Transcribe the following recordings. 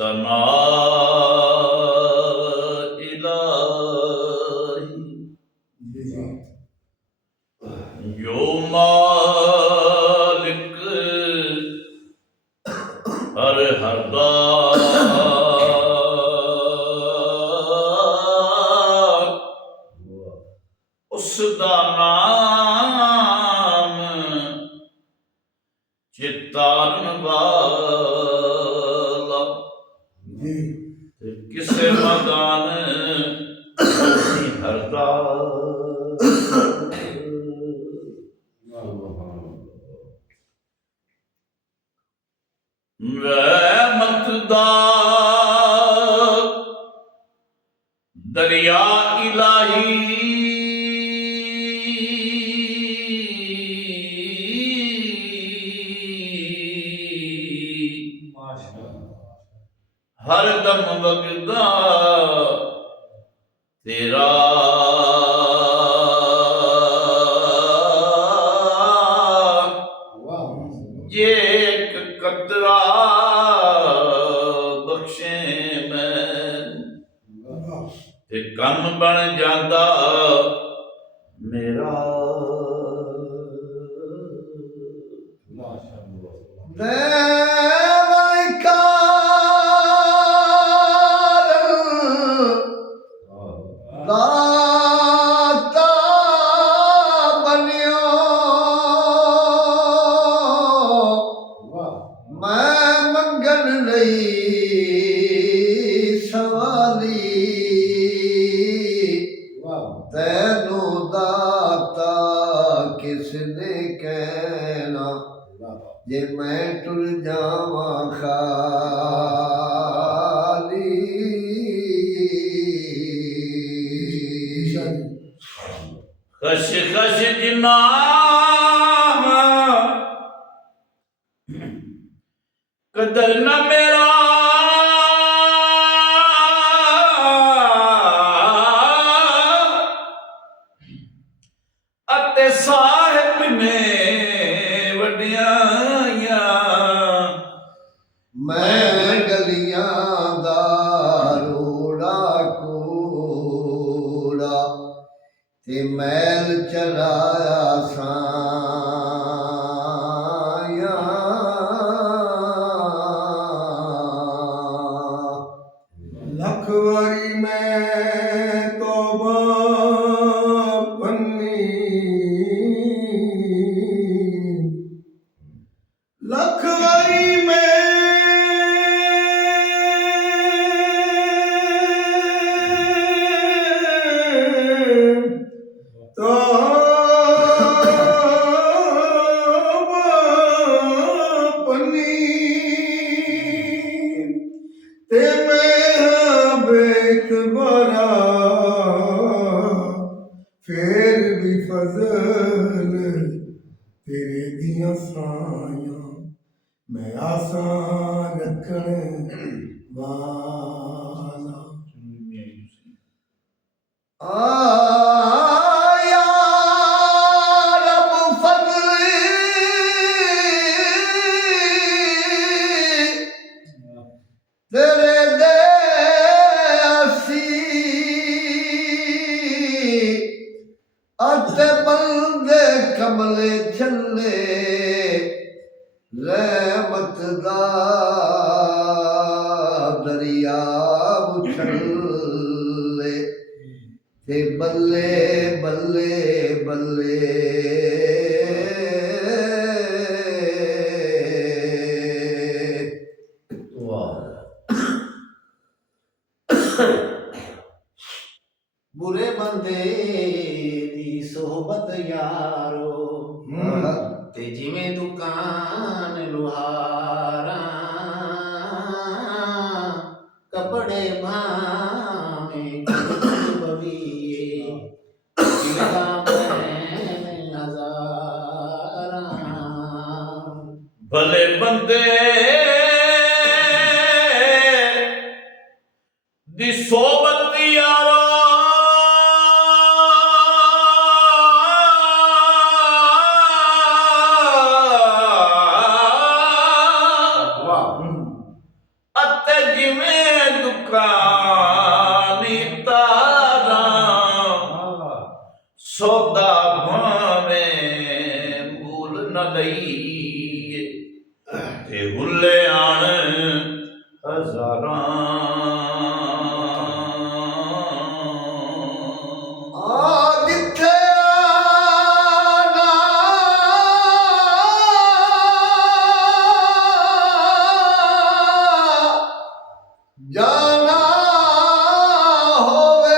सना इलाही जो मालिक हर हरदार उसदा नाम चितारन वाला किसे मदान हरदा रहमत दा दरिया इलाही हर दम वगदा तेरा जे एक कतरा बख्शे मैं ते कम बन जांदा मेरा तैनू दाता किसने कहना जे मैं टुर जावा खाली खश खश जिना कदर न मेरा अते साहिब ने वड्डियां मैं गलियां दा रोड़ा कूड़ा ते मैल चलाया साया लख वारी मैं तौबा पन्नी लख वारी मैं तौबा पन्नी ते मैं बेकबरा फिर भी फजल तेरे दियां सायां मैं आसान रखने वाला आया रब फजल तेरे दे असी अते बंदे कमले चले रहमत दा दरिया उछले ते बल्ले बल्ले बल्ले बुरे बंदे दी सोहबत यारो ते जिवें दुकान लुहारा कपड़े भावें बविए नजारा भले बंदे दी सोबत यारा अते जिवें ਸੌਦਾ ਭਾਵੇਂ ਮੂਲ ਨ ਲਈਏ ਤੇ ਹੁੱਲੇ ਆਣ ਹਜ਼ਾਰਾਂ ਜਿੱਥੇ ਜਾਣਾ ਹੋਵੇ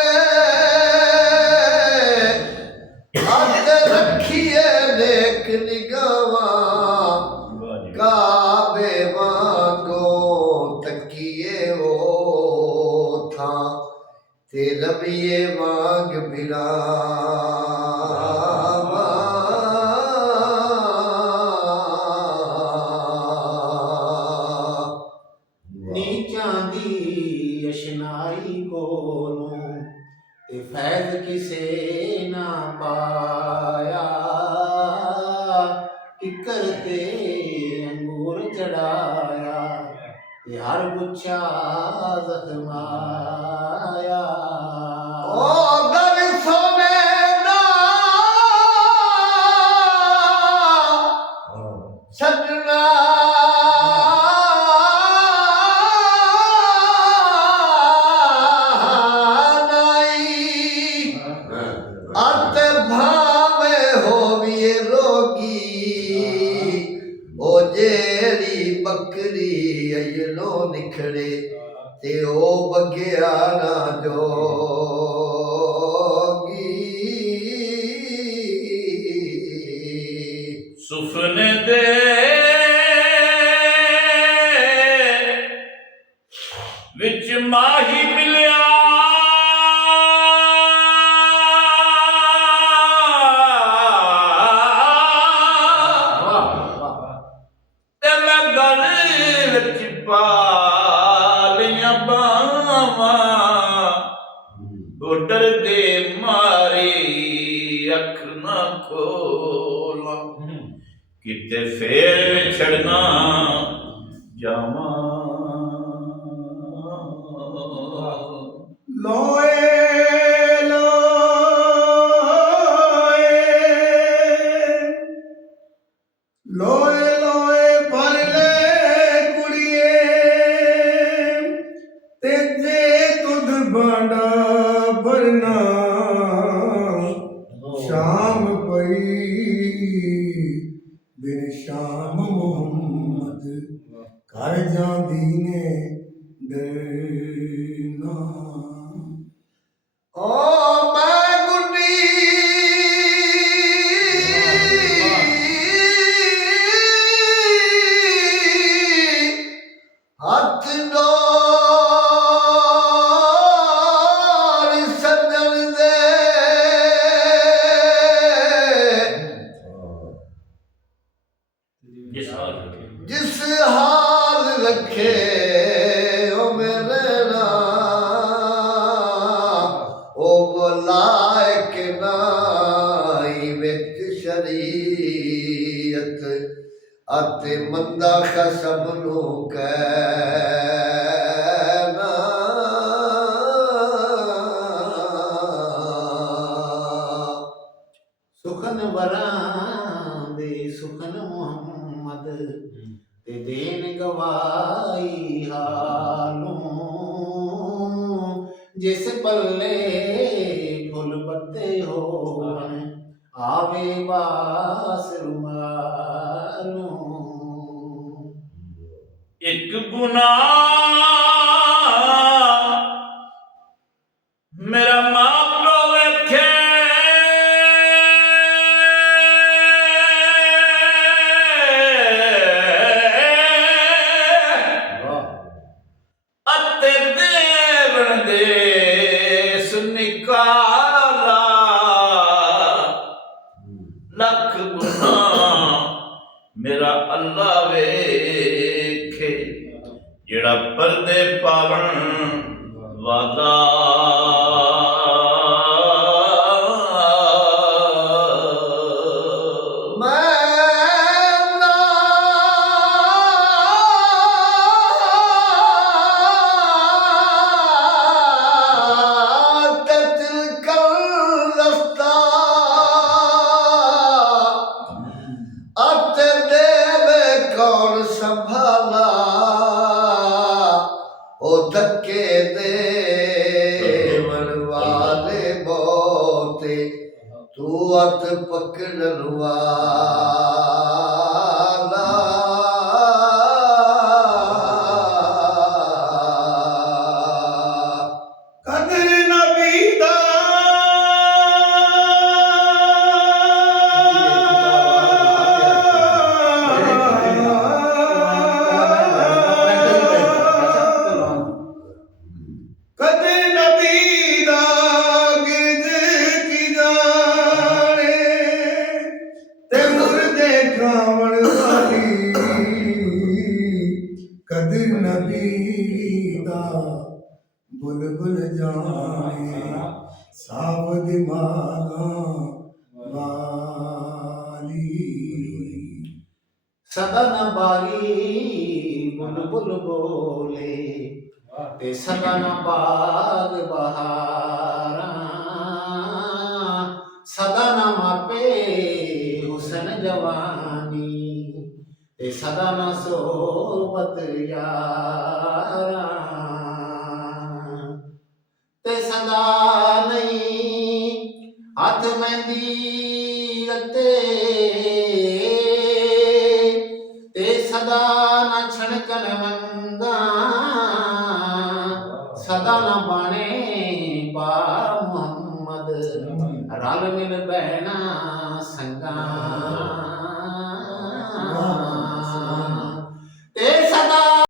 ਹੱਥ ਰੱਖੀਏ ਨੇਕ ਨਿਗਾਹਾਂ ਕਾਬੇ ਵਾਂਗੋ ਤੱਕੀਏ ਉਹ ਥਾਂ ਤੇ ਰਵੀਏ ਵਾਂਗ ਨੀਚਾਂ ਦੀ ਅਸ਼ਨਾਈ ਕੋਲੋਂ ਤੇ ਫੈਜ਼ ਕਿਸੇ ਨਾ ਪਾਇਆ ਕਿਕਰ ਤੇ ਅੰਗੂਰ ਚੜਾਇਆ ਤੇ ਹਰ ਗੁੱਛਾ ਜ਼ਖਮਾਇਆ ਉਹ ਗਲ ਸੋਨੇ ਦਾ ਸਜਣਾ ਨਾਈ ਅੱਤ ਭਾਵੇਂ ਹੋਵੀਏ ਰੋਗੀ ਉਹ ਜਿਹੜੀ ਬੱਕਰੀ ਅਯਲੋਂ ਨਿਖੜੇ ਤੇ ਉਹ ਬਗਿਆ ਨਾ ਜੋਗੀ ਸੁਫਨੇ ਦੇ ਵਿੱਚ ਮਾਹੀ ਮਿਲਿਆ ਤੇ ਮੈਂ ਗਲ ਵਿੱਚ ਪਾ ਲਈਆਂ ਬਾਵਾਂ ਉਹ ਡਰਦੇ ਮਾਰੇ ਅੱਖ ਨਾ ਖੋਲਾਂ ਕਿਤੇ ਫੇਰ ਵਿਛੜਨਾ ਜਾਵਾਂ ਲੋਏ ਲੋਏ ਲੋਏ ਭਰ ਲੈ ਕੁੜੀਏ ਤੇ ਜੇ ਤੁਧ ਬਾਂਡਾ ਭਰਨਾ ਸ਼ਾਮ ਪਈ ਬਿਨ ਸ਼ਾਮ ਮੁਹੰਮਦ ਕਰ ਜਾਂਦੀ ਨੇ ਡਰਨਾ ਓ ਮੈਂ ਗੁੱਡੀ ਹੱਥ ਡੋਰ ਸੱਜਣ ਦੇ ਜਿਸ ਹਾਲ ਰੱਖੇ ਉਹ ਮੇਰੇ ਨਾਲ ਉਹ ਲਾਇਕ ਨਾਈ ਵਿੱਚ ਸ਼ਰੀਅਤ ਅਤੇ ਮੰਦਾ ਖਸਮ ਨੂੰ ਕਹਿਣਾ ਸੁਖਨ ਵਰਾਂ ਦੇ ਸੁਖਨ ਮੁਹੰਮਦ ਤੇ ਦੇਨ ਗਵਾਈ ਹਾਲੋਂ ਜਿਸ ਪੱਲੇ ਫੁੱਲ ਬੱਤੇ ਹੋਣ ਆਵੇ ਬਾਸ ਰੁਮਾਲੋਂ ਇੱਕ ਗੁਨਾਹ ਮੇਰਾ ਮਾਂ ਪਿਓ ਵੇਖੇ ਅਤੇ ਦੇਵਨ ਦੇਸ ਨਿਕਾਲਾ ਲੱਖ ਗੁਨਾਹ ਮੇਰਾ ਅੱਲਾ ਵੇਖੇ ਜਿਹੜਾ ਪਰਦੇ ਪਾਵਣ ਵਾਦਾ ਤੇ ਤੂੰ ਹੱਥ ਪਕੜਨ ਵਾਲਾ ਕਦਰ ਨਬੀ ਦਾ ਕਦਰ ਨਬੀ ਦਾ ਗਿਰਦ ਕੀ ਜਾਣੇ ਤੇ ਮੁਰਦੇ ਖਾਵਣ ਵਾਲੀ ਕਦਰ ਨਬੀ ਦਾ ਬੁਲਬੁਲ ਜਾਣੇ ਸਾਬ ਦਿਮਾਗਾਂ ਵਾਲੀ ਸਦਾ ਨਾ ਬਾਗੀ ਬੁਲਬੁਲ ਬੋਲੇ ਤੇ ਸਦਾ ਨਾ ਬਾਗ ਬਹਾਰਾਂ ਸਦਾ ਨਾ ਮਾਪੇ ਹੁਸਨ ਜਵਾਨੀ ਤੇ ਸਦਾ ਨਾ ਸੋਬਤ ਯਾਰਾਂ ਤੇ ਸਦਾ ਨਹੀਂ ਹੱਥ ਮਹਿੰਦੀ ਅਤੇ ਤੇ ਸਦਾ ਨਾ ਛਣਕਣ ਮੰਗਾ ਸਦਾ ਨਾ ਬਾਣੇ ਪਾ ਮੁਹੰਮਦ ਰਲ ਮਿਲ ਬਹਿਣਾ